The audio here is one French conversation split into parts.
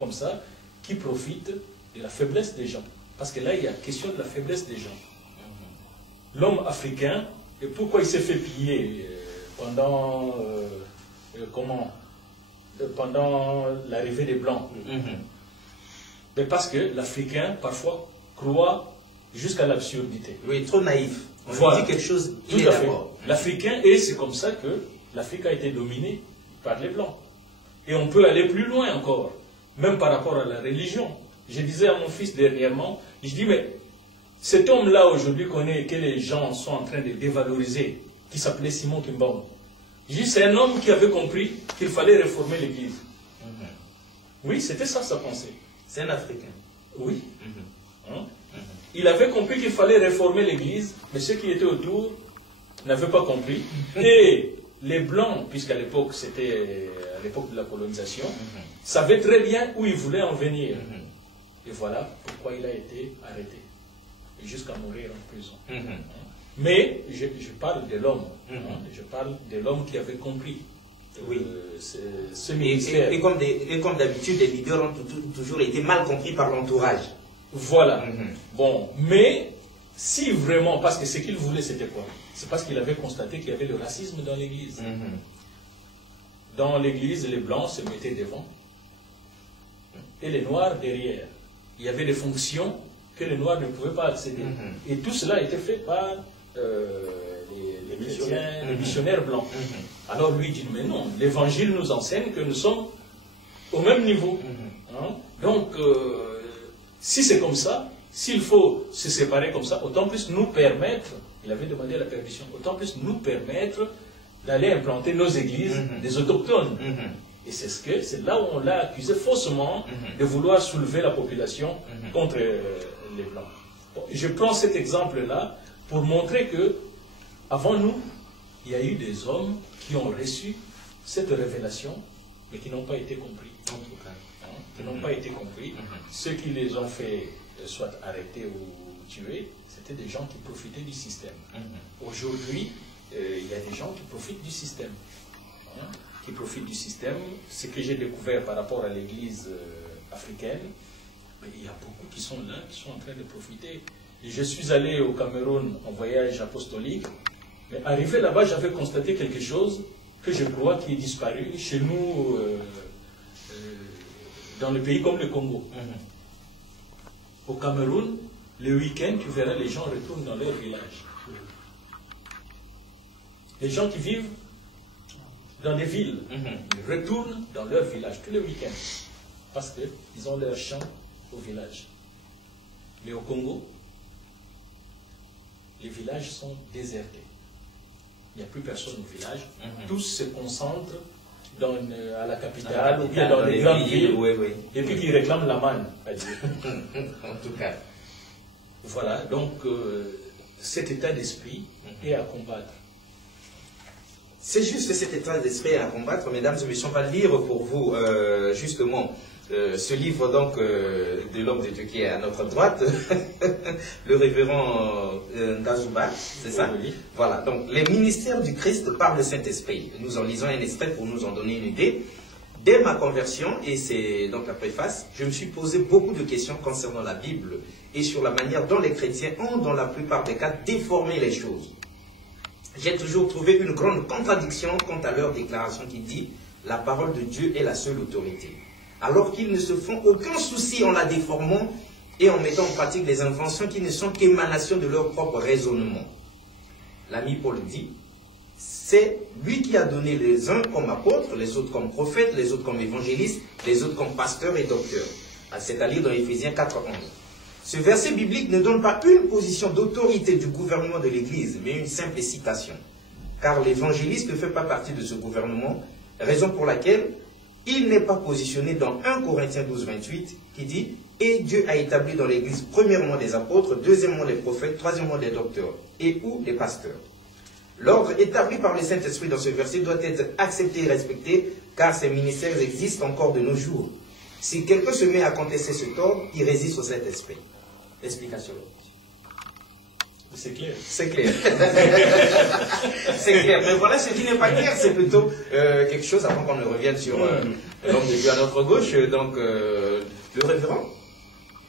comme ça qui profitent de la faiblesse des gens. Parce que là, il y a question de la faiblesse des gens. L'homme africain, et pourquoi il s'est fait piller pendant pendant l'arrivée des Blancs? Mais parce que l'Africain, parfois, croit jusqu'à l'absurdité. Oui, trop naïf. On voilà. dit quelque chose, il est d'accord. L'Africain, et c'est comme ça que l'Afrique a été dominée par les Blancs. Et on peut aller plus loin encore, même par rapport à la religion. Je disais à mon fils dernièrement, je dis, mais cet homme-là aujourd'hui que les gens sont en train de dévaloriser, qui s'appelait Simon Kimbangu, je dis, c'est un homme qui avait compris qu'il fallait réformer l'Église. Oui, c'était ça sa pensée. C'est un Africain. Oui. Il avait compris qu'il fallait réformer l'Église, mais ceux qui étaient autour n'avaient pas compris. Et les Blancs, puisqu'à l'époque, c'était à l'époque de la colonisation, savaient très bien où ils voulaient en venir. Et voilà pourquoi il a été arrêté, jusqu'à mourir en prison. Mais je parle de l'homme, je parle de l'homme qui avait compris ce ministère. Et comme d'habitude, les leaders ont toujours été mal compris par l'entourage. Voilà. Bon, mais si vraiment, parce que ce qu'il voulait, c'était quoi? C'est parce qu'il avait constaté qu'il y avait le racisme dans l'Église. Dans l'Église, les Blancs se mettaient devant et les Noirs derrière. Il y avait des fonctions que les Noirs ne pouvaient pas accéder. Et tout cela a été fait par les chrétiens, les missionnaires blancs. Alors lui dit, mais non, l'Évangile nous enseigne que nous sommes au même niveau. Donc, si c'est comme ça, s'il faut se séparer comme ça, autant plus nous permettre, il avait demandé la permission, autant plus nous permettre d'aller implanter nos églises des autochtones. Et c'est là où on l'a accusé faussement de vouloir soulever la population contre les Blancs. Bon, je prends cet exemple-là pour montrer que, avant nous, il y a eu des hommes qui ont reçu cette révélation, mais qui n'ont pas été compris. Qui n'ont pas été compris. Ceux qui les ont fait soit arrêter ou tuer, c'était des gens qui profitaient du système. Aujourd'hui, il y a des gens qui profitent du système. Qui profitent du système. Ce que j'ai découvert par rapport à l'église africaine, mais il y a beaucoup qui sont là, qui sont en train de profiter. Et je suis allé au Cameroun en voyage apostolique, mais arrivé là-bas, j'avais constaté quelque chose que je crois qui est disparu chez nous, dans le pays comme le Congo. Au Cameroun, le week-end, tu verras, les gens retournent dans leur village. Les gens qui vivent dans des villes, ils retournent dans leur village tous les week-ends, parce qu'ils ont leur champ au village. Mais au Congo, les villages sont désertés. Il n'y a plus personne au village. Tous se concentrent à la capitale ou bien dans les grandes villes, et puis qui réclament la manne. En tout cas. Voilà, donc cet état d'esprit est à combattre. C'est juste cet état d'esprit à combattre, mesdames et messieurs. On va lire pour vous, justement, ce livre donc de l'homme de Dieu qui est à notre droite, le révérend Ngazouba, c'est ça? Oui. Voilà, donc les ministères du Christ par le Saint-Esprit. Nous en lisons un extrait pour nous en donner une idée. Dès ma conversion, et c'est donc la préface, je me suis posé beaucoup de questions concernant la Bible et sur la manière dont les chrétiens ont, dans la plupart des cas, déformé les choses. J'ai toujours trouvé une grande contradiction quant à leur déclaration qui dit « La parole de Dieu est la seule autorité ». Alors qu'ils ne se font aucun souci en la déformant et en mettant en pratique des inventions qui ne sont qu'émanations de leur propre raisonnement. L'ami Paul dit « C'est lui qui a donné les uns comme apôtres, les autres comme prophètes, les autres comme évangélistes, les autres comme pasteurs et docteurs. » C'est à lire dans Éphésiens 4:11. Ce verset biblique ne donne pas une position d'autorité du gouvernement de l'Église, mais une simple citation. Car l'évangéliste ne fait pas partie de ce gouvernement, raison pour laquelle il n'est pas positionné dans 1 Corinthiens 12:28 qui dit « Et Dieu a établi dans l'Église premièrement des apôtres, deuxièmement des prophètes, troisièmement des docteurs et ou des pasteurs. » L'ordre établi par le Saint-Esprit dans ce verset doit être accepté et respecté, car ces ministères existent encore de nos jours. Si quelqu'un se met à contester cet ordre, il résiste au Saint-Esprit. Explication. C'est clair. C'est clair. C'est clair. Mais voilà, ce qui n'est pas clair, c'est plutôt quelque chose, avant qu'on ne revienne sur L'homme de Dieu à notre gauche, donc le révérend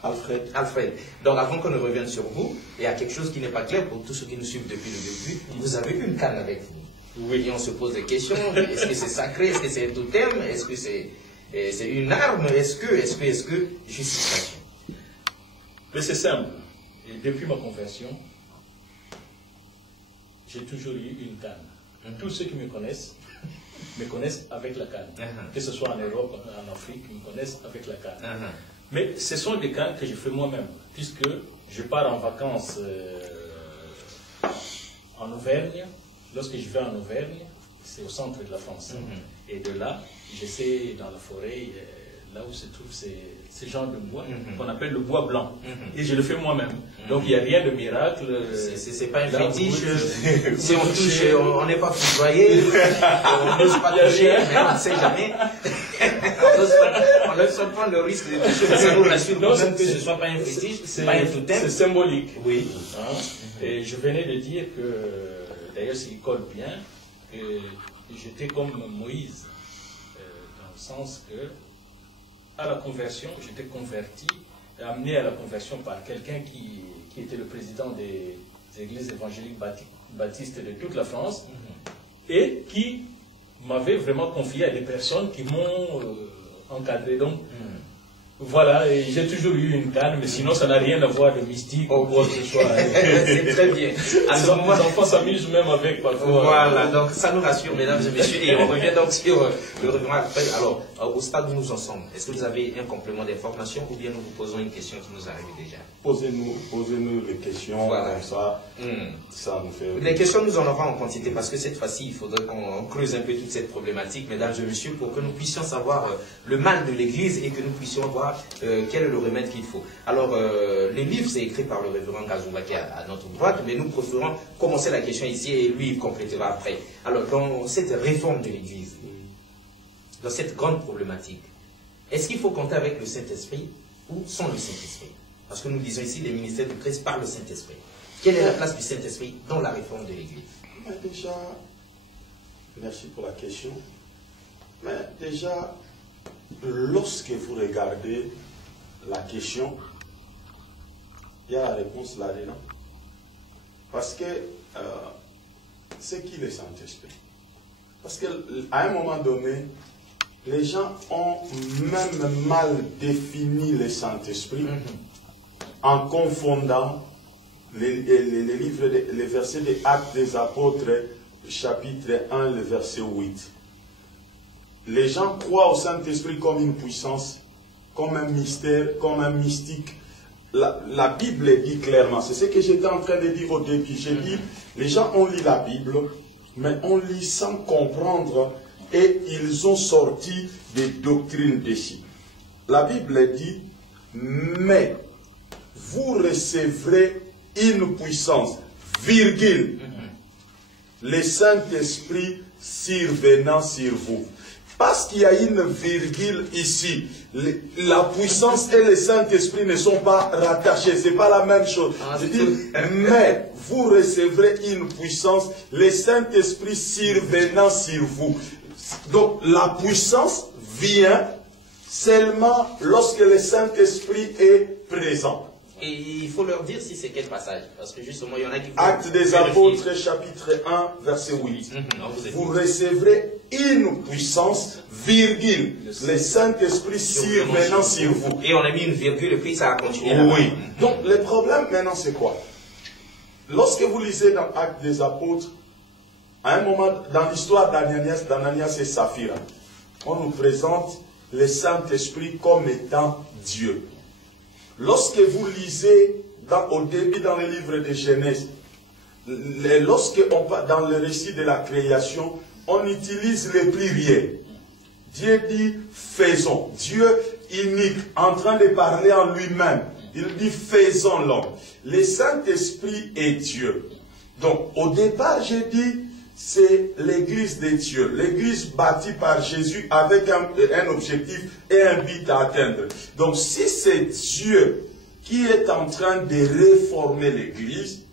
Alfred. Donc avant qu'on ne revienne sur vous, il y a quelque chose qui n'est pas clair pour tous ceux qui nous suivent depuis le début. Vous avez une canne avec vous. Oui. Et on se pose des questions. Est-ce que c'est sacré? Est-ce que c'est un totem? Est-ce que c'est une arme? Est-ce que justification? Mais c'est simple. Et depuis ma conversion, j'ai toujours eu une canne. Tous ceux qui me connaissent avec la canne. Que ce soit en Europe, en Afrique, ils me connaissent avec la canne. Mais ce sont des cannes que je fais moi-même, puisque je pars en vacances en Auvergne. Lorsque je vais en Auvergne, c'est au centre de la France. Et de là, j'essaie dans la forêt, là où se trouve ces genres de bois, qu'on appelle le bois blanc. Et je le fais moi-même. Donc il n'y a rien de miracle. C'est pas un fétiche. Si on touche, on n'est pas foudroyé, on n'ose pas toucher, mais on ne sait jamais. On ne laisse pas le risque de toucher. Ça nous rassure même que ce ne soit pas un fétiche, c'est pas un totem. C'est symbolique. Oui. Et je venais de dire que, d'ailleurs s'il colle bien, que j'étais comme Moïse, dans le sens que, à la conversion, j'étais converti, amené à la conversion par quelqu'un qui était le président des églises évangéliques baptistes de toute la France, et qui m'avait vraiment confié à des personnes qui m'ont encadré. Donc, voilà, j'ai toujours eu une canne, mais sinon ça n'a rien à voir de mystique ou quoi que ce soit. C'est très bien. Les enfants s'amusent même avec parfois. Voilà, donc ça nous rassure, mesdames et messieurs. Et on revient donc sur le révérend Alfred. Alors, au stade où nous en sommes, est-ce que vous avez un complément d'information ou bien nous vous posons une question qui nous arrive déjà? Posez-nous les questions, voilà. Comme ça, ça nous fait... Les questions, nous en aurons en quantité, parce que cette fois-ci, il faudrait qu'on creuse un peu toute cette problématique, mesdames et messieurs, pour que nous puissions savoir le mal de l'Église et que nous puissions voir quel est le remède qu'il faut. Alors, le livre, c'est écrit par le révérend Kazumba qui est à notre droite, mais nous préférons commencer la question ici et lui, il complétera après. Alors, dans cette réforme de l'Église, dans cette grande problématique, est-ce qu'il faut compter avec le Saint-Esprit ou sans le Saint-Esprit? Parce que nous disons ici les ministères du Christ par le Saint-Esprit. Quelle est la place du Saint-Esprit dans la réforme de l'Église? Déjà, merci pour la question. Mais déjà, lorsque vous regardez la question, il y a la réponse là-dedans. Parce que c'est qui le Saint-Esprit? Parce qu'à un moment donné, les gens ont même mal défini le Saint-Esprit en confondant les versets des Actes des Apôtres, chapitre 1, le verset 8. Les gens croient au Saint-Esprit comme une puissance, comme un mystère, comme un mystique. La Bible dit clairement, c'est ce que j'étais en train de dire au début. J'ai dit, les gens ont lu la Bible, mais on lit sans comprendre et ils ont sorti des doctrines dessus. La Bible dit, mais vous recevrez une puissance, virgule, le Saint-Esprit survenant sur vous. Parce qu'il y a une virgule ici, la puissance et le Saint-Esprit ne sont pas rattachés, ce n'est pas la même chose. Je dis, mais vous recevrez une puissance, le Saint-Esprit survenant sur vous. Donc la puissance vient seulement lorsque le Saint-Esprit est présent. Et il faut leur dire si c'est quel passage, parce que justement il y en a qui... Actes des Apôtres, chapitre 1, verset 8. Vous recevrez une puissance, virgule, le Saint-Esprit survenant sur vous. Et on a mis une virgule et puis ça a continué. Oui. Donc le problème maintenant c'est quoi? Lorsque vous lisez dans Actes des Apôtres, à un moment dans l'histoire d'Ananias et Saphira, on nous présente le Saint-Esprit comme étant Dieu. Lorsque vous lisez au début dans le livre de Genèse, dans le récit de la création, on utilise le pluriel. Dieu dit faisons. Dieu unique, en train de parler en lui-même. Il dit faisons l'homme. Le Saint-Esprit est Dieu. Donc au départ, j'ai dit c'est l'église de Dieu, l'église bâtie par Jésus avec un objectif et un but à atteindre. Donc si c'est Dieu qui est en train de réformer l'église,